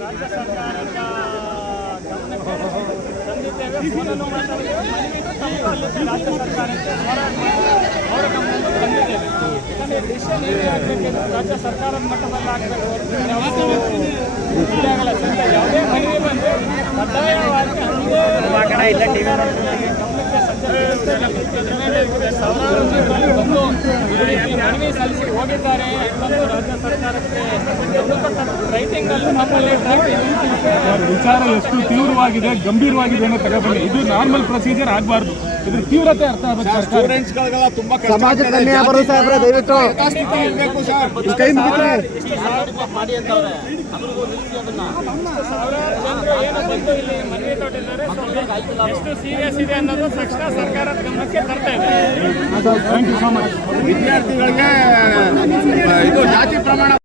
ರಾಜ್ಯ ಸರ್ಕಾರದ ತಂದಿದ್ದೇವೆ. ಫೋನಲ್ಲೂ ಮಾತಾಡಿದ್ದೇವೆ. ರಾಜ್ಯ ಸರ್ಕಾರಕ್ಕೆ ಅವರ ಗಮನಕ್ಕೆ ತಂದಿದ್ದೇವೆ. ಯಾಕಂದರೆ ಡಿಸಿಷನ್ ಏನೇ ಆಗಬೇಕಿದ್ರೆ ರಾಜ್ಯ ಸರ್ಕಾರದ ಮಟ್ಟದಲ್ಲಿ ಆಗಬೇಕು. ಯಾವುದೇ ಮನವಿ ಬಂದರೆ ಕಡ್ಡಾಯವಾಗಿ ಗಮನಕ್ಕೆ ಸಾವಿರಾರು ಜನರಲ್ಲಿ ಬಂದು ಮನವಿ ಸಲ್ಲಿಸಿ ಹೋಗಿದ್ದಾರೆ ಅಂತಂದು ರಾಜ್ಯ ಸರ್ಕಾರಕ್ಕೆ ರೈಟಿಂಗಲ್ಲಿ ನಮ್ಮಲ್ಲಿ ವಿಚಾರ ಎಷ್ಟು ತೀವ್ರವಾಗಿದೆ, ಗಂಭೀರವಾಗಿದೆ ಅನ್ನೋ ತಗೊಬನ್ನಿ. ಇದು ನಾರ್ಮಲ್ ಪ್ರೊಸೀಜರ್ ಆಗಬಾರ್ದು. ಇದ್ರ ತೀವ್ರತೆ ಅರ್ಥ ಆಗಬೇಕು. ಸ್ಟೂಡೆಂಟ್ಸ್ಗಳಿಗೆಲ್ಲ ತುಂಬಾ ಸಮಾಜ ಕನ್ಯೆ ಬರೋ ಸಾಹೇಬ್ರೆ ದಯವಿಟ್ಟು ಕೈ ಮುಗಿದ್ರೆ ಮಾಡಿ ಅಂತವ್ರೆ. ಸಾವಿರಾರು ಜನರು ಏನು ಬಂದು ಇಲ್ಲಿ ಮನವಿ ತೊಟ್ಟಿದ್ದಾರೆ. ಎಷ್ಟು ಸೀರಿಯಸ್ ಇದೆ ಅನ್ನೋದು ತಕ್ಷಣ ಸರ್ಕಾರದ ಗಮನಕ್ಕೆ ತರ್ತಾ ಇದೆ. Thank you so much. ವಿದ್ಯಾರ್ಥಿಗಳಿಗೆ ಇದು ಜಾತಿ ಪ್ರಮಾಣ